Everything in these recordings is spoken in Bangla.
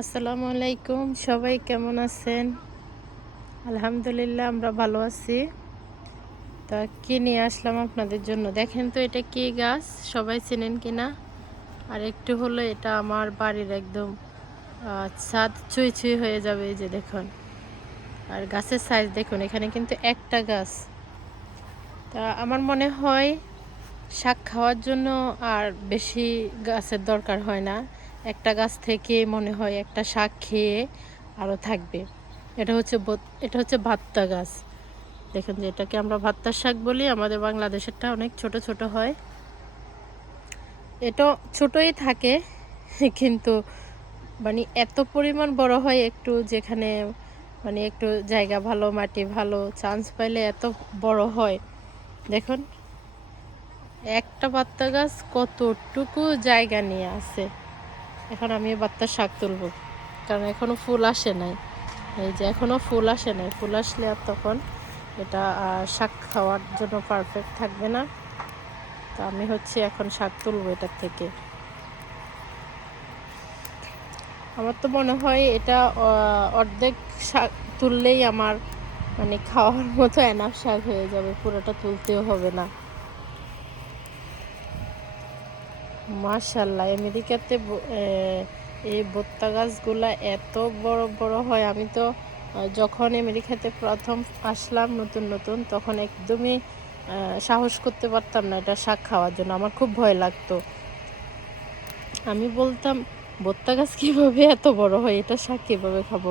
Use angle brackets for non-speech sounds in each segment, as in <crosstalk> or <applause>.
আসসালামু আলাইকুম, সবাই কেমন আছেন? আলহামদুলিল্লাহ, আমরা ভালো আছি। তা কি নিয়ে আসলাম আপনাদের জন্য? দেখেন তো এটা কি গাছ, সবাই চেনেন কি না? আর একটু হলো এটা আমার বাড়ির একদম ছাদ চুই চুই হয়ে যাবে এই যে দেখুন। আর গাছের সাইজ দেখুন, এখানে কিন্তু একটা গাছ। তা আমার মনে হয় শাক খাওয়ার জন্য আর বেশি গাছের দরকার হয় না। একটা গাছ থেকে মনে হয় একটা শাক খেয়ে আরও থাকবে। এটা হচ্ছে এটা হচ্ছে ভাত্তা গাছ। দেখুন যে এটাকে আমরা ভাত্তার শাক বলি, আমাদের বাংলাদেশেরটা অনেক ছোট ছোট হয়। এটা ছোটই থাকে, <laughs> কিন্তু মানে এত পরিমাণ বড় হয় একটু যেখানে মানে একটু জায়গা ভালো, মাটি ভালো চান্স পাইলে এত বড় হয়। দেখুন, একটা বাত্তা গাছ কতটুকু জায়গা নিয়ে আছে। এখন আমি বাত্তার শাক তুলব। কারণ এখনও ফুল আসে নাই। এই যে এখনও ফুল আসে নাই। ফুল আসলে আর তখন এটা শাক খাওয়ার জন্য পারফেক্ট থাকবে না। তো আমি হচ্ছে এখন শাক তুলব এটার থেকে। আমার তো মনে হয় এটা অর্ধেক শাক তুললেই আমার মানে খাওয়ার মতো এনাফ শাক হয়ে যাবে। পুরোটা তুলতেও হবে না। মাশাল্লাহ, আমেরিকাতে এই ভুট্টা গাছগুলা এত বড় বড় হয়। আমি তো যখন আমেরিকাতে প্রথম আসলাম নতুন নতুন, তখন একদমই সাহস করতে পারতাম না এটা শাক খাওয়ার জন্য। আমার খুব ভয় লাগতো। আমি বলতাম, ভুট্টা গাছ কীভাবে এত বড় হয়? এটা শাক কীভাবে খাব?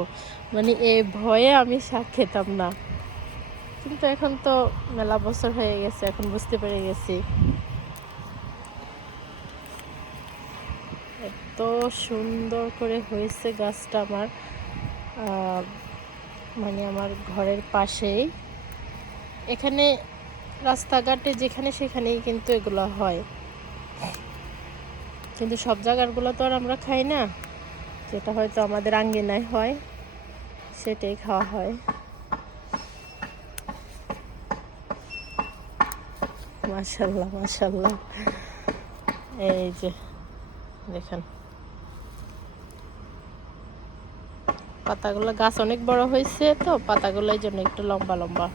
মানে এই ভয়ে আমি শাক খেতাম না। কিন্তু এখন তো মেলা বছর হয়ে গেছে, এখন বুঝতে পেরে গেছি। এত সুন্দর করে হয়েছে গাছটা আমার। মানে আমার ঘরের পাশেই। এখানে রাস্তাঘাটে যেখানে সেখানেই কিন্তু এগুলো হয়। কিন্তু সব জায়গারগুলো তো আর আমরা খাই না। যেটা হয়তো আমাদের আঙ্গিনায় হয়, সেটাই খাওয়া হয়। মাশাল্লাহ মাশাল্লাহ। এই যে। দেখেন। পাতাগুলো গাছ অনেক বড় হয়েছে তো, পাতাগুলো এই জন্য একটু লম্বা লম্বা।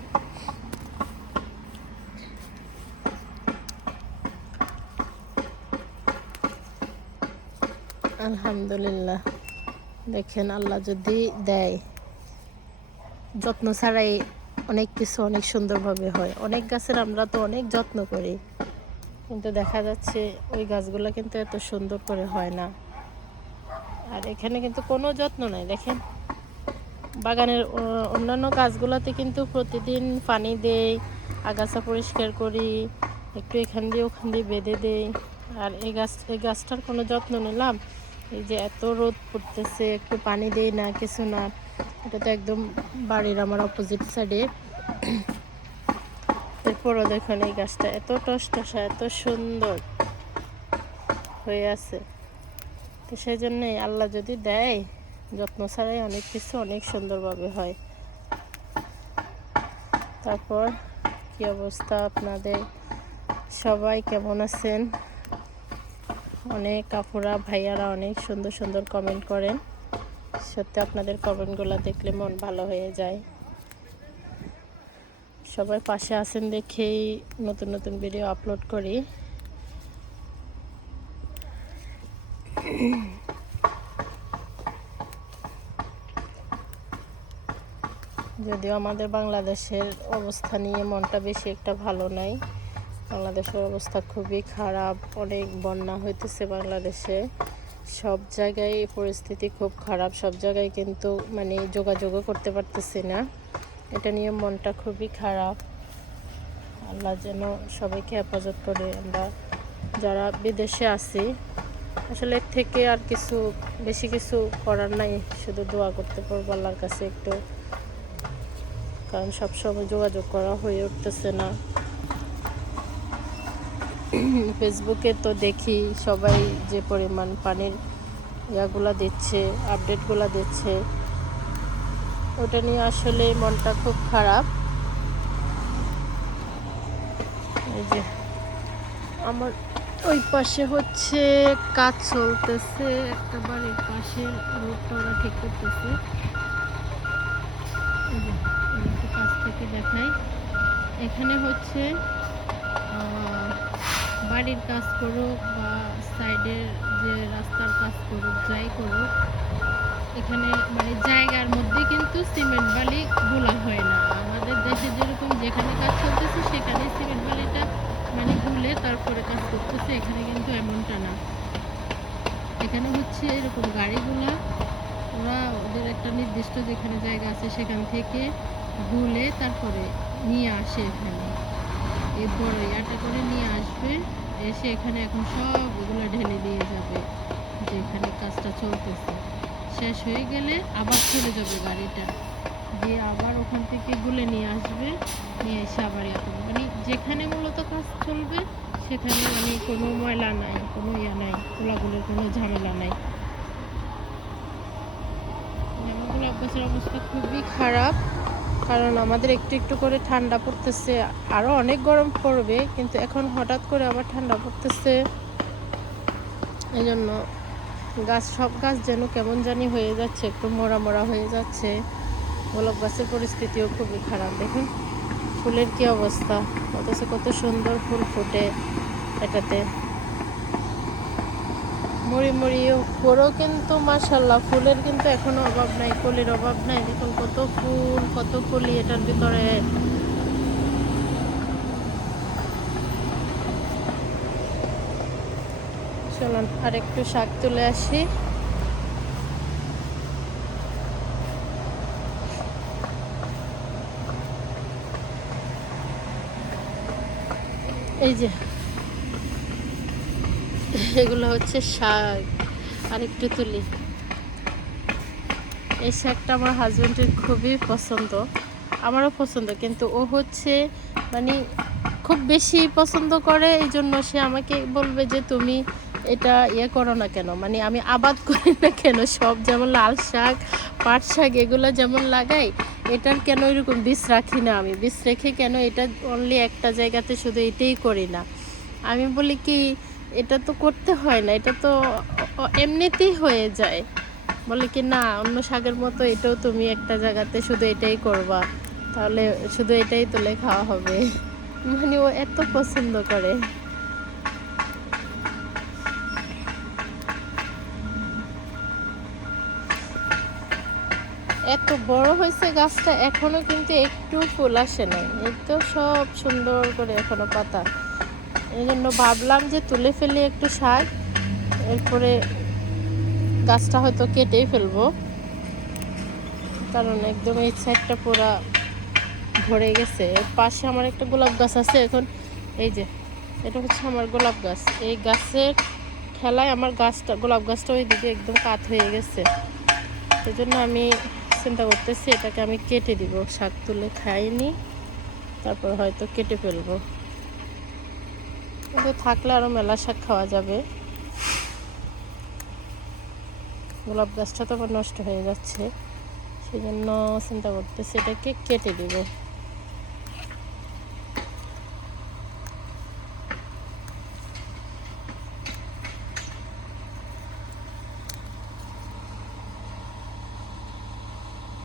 আলহামদুলিল্লাহ। দেখেন আল্লাহ যদি দেয়, যত্ন ছাড়াই অনেক কিছু অনেক সুন্দরভাবে হয়। অনেক গাছের আমরা তো অনেক যত্ন করি। কিন্তু দেখা যাচ্ছে ওই গাছগুলো কিন্তু এত সুন্দর করে হয় না। আর এখানে কিন্তু কোনো যত্ন নাই, দেখেন। বাগানের অন্যান্য গাছগুলোতে কিন্তু প্রতিদিন পানি দেই, আগাছা পরিষ্কার করি, একটু এখান দিয়ে ওখান দিয়ে বেঁধে দেই। আর এই গাছ, এই গাছটার কোনো যত্ন নিলাম? এই যে এত রোদ পড়তেছে, একটু পানি দেই না, কিছু না, এটা তো একদম বাড়ির আমার অপোজিট সাইডে এরপরও দেখুন এই গাছটা, এত টসটসা, এত সুন্দর হয়ে আছে। তো সেই জন্যে আল্লাহ যদি দেয়, যত্ন ছাড়াই অনেক কিছু অনেক সুন্দরভাবে হয়। তারপর কি অবস্থা আপনাদের? সবাই কেমন আছেন? অনেক কাপুরা ভাইয়ারা অনেক সুন্দর সুন্দর কমেন্ট করেন। সত্যি আপনাদের কমেন্টগুলো দেখলে মন ভালো হয়ে যায়। সবাই পাশে আছেন দেখেই নতুন নতুন ভিডিও আপলোড করি। যদিও আমাদের বাংলাদেশের অবস্থা নিয়ে মনটা বেশি একটা ভালো নাই, বাংলাদেশের অবস্থা খুবই খারাপ, অনেক বন্যা হইতেছে বাংলাদেশে। সব জায়গায় পরিস্থিতি খুব খারাপ, সব জায়গায় কিন্তু মানে যোগাযোগও করতে পারতেছি না। এটা নিয়ে মনটা খুবই খারাপ। আল্লাহ যেন সবাইকে হেফাজত করে, আমরা যারা বিদেশে আছি, আসলে থেকে আর কিছু, বেশি কিছু করার নাই, শুধু দোয়া করতে পারব আল্লাহর কাছে একটু। কারণ সবসময় যোগাযোগ করা হয়ে উঠতেছে না। ফেসবুকে তো দেখি সবাই যে পরিমাণ পানির ইয়াগুলা দিচ্ছে, আপডেটগুলা দিচ্ছে। ওটা নিয়ে আসলে মনটা খুব খারাপ। এই যে, আমার ওই পাশে হচ্ছে কাজ চলতেছে, একটা বাড়ির পাশে রোডটা ওরা ঠিক করতেছে। কাছ থেকে দেখাই। এখানে হচ্ছে বাড়ির কাজ করুক বা সাইডের তারপরে কাজ করতেছে, এখানে কিন্তু এমনটা না। এখানে হচ্ছে এরকম গাড়িগুলা, ওরা ওদের একটা নির্দিষ্ট যেখানে জায়গা আছে সেখান থেকে গুলে তারপরে নিয়ে আসে এখানে। এই বড় ইয়াটা করে নিয়ে আসবে, এসে এখানে এখন সব ওগুলো ঢেলে দিয়ে যাবে যে এখানে কাজটা চলতেছে। শেষ হয়ে গেলে আবার চলে যাবে গাড়িটা। দিয়ে আবার ওখান থেকে গুলে নিয়ে আসবে, নিয়ে এসে আবার মানে যেখানে মূলত কাজ চলবে সেখানে আমি কোনো ময়লা নাই, কোনো ইয়া নাই, গোলাগুলোর কোনো ঝামেলা নাই। অভ্যাসের অবস্থা খুবই খারাপ, কারণ আমাদের একটু একটু করে ঠান্ডা পড়তেছে আরও অনেক গরম পড়বে, কিন্তু এখন হঠাৎ করে আবার ঠান্ডা পড়তেছে। এই জন্য গাছ, সব গাছ যেন কেমন জানি হয়ে যাচ্ছে, একটু মরা মরা হয়ে যাচ্ছে। গোলাপ গাছের পরিস্থিতিও খুবই খারাপ, দেখুন। ফুলের কি অবস্থা? অথচ কত সুন্দর ফুল ফুটে এটাতে। মরি মরি উপরও কিন্তু মাসাল্লাহ ফুলের কিন্তু এখনও অভাব নাই, কলির অভাব নাই। দেখুন কত ফুল, কত কলি এটার ভিতরে। চলুন আর একটু শাক তুলে আসি। এই যে। এগুলো হচ্ছে শাক। আর একটু তুলি। এই শাকটা আমার হাজবেন্ডের খুবই পছন্দ। আমারও পছন্দ, কিন্তু ও হচ্ছে মানে খুব বেশি পছন্দ করে এই জন্য সে আমাকে বলবে যে, তুমি এটা ইয়ে করো না কেন? মানে আমি আবাদ করি না কেন? সব যেমন লাল শাক, পাট শাক, এগুলো যেমন লাগাই এটার কেন এরকম বীজ রাখি না আমি? বীজ রেখে কেন এটা অনলি একটা জায়গাতে শুধু এটাই করি না? আমি বলি কি, এটা তো করতে হয় না, এটা তো এমনিতেই হয়ে যায়। বলে কি, না, অন্য শাকের মতো এটাও তুমি একটা জায়গাতে শুধু এটাই করবা। তাহলে শুধু এটাই তুলে খাওয়া হবে। মানে ও এত পছন্দ করে। এত বড় হয়েছে গাছটা, এখনও কিন্তু একটু ফুল আসে নাই। এই তো সব সুন্দর করে এখনও পাতা। এই জন্য ভাবলাম যে তুলে ফেলি একটু শাক এরপরে গাছটা হয়তো কেটেই ফেলব। কারণ একদম এই সাইডটা পুরা ভরে গেছে। এর পাশে আমার একটা গোলাপ গাছ আছে এখন। এই যে, এটা হচ্ছে আমার গোলাপ গাছ। এই গাছের খেলায় আমার গাছটা, গোলাপ গাছটা ওইদিকে একদম কাত হয়ে গেছে। এই জন্য আমি চিন্তা করতেছি, এটাকে আমি কেটে দিব। শাক তুলে খাইনি, তারপর হয়তো কেটে ফেলব। কিন্তু থাকলে আরও মেলা শাক খাওয়া যাবে। গোলাপ গাছটা তো আবার নষ্ট হয়ে যাচ্ছে সেই জন্য চিন্তা করতেছি এটাকে কেটে দিব।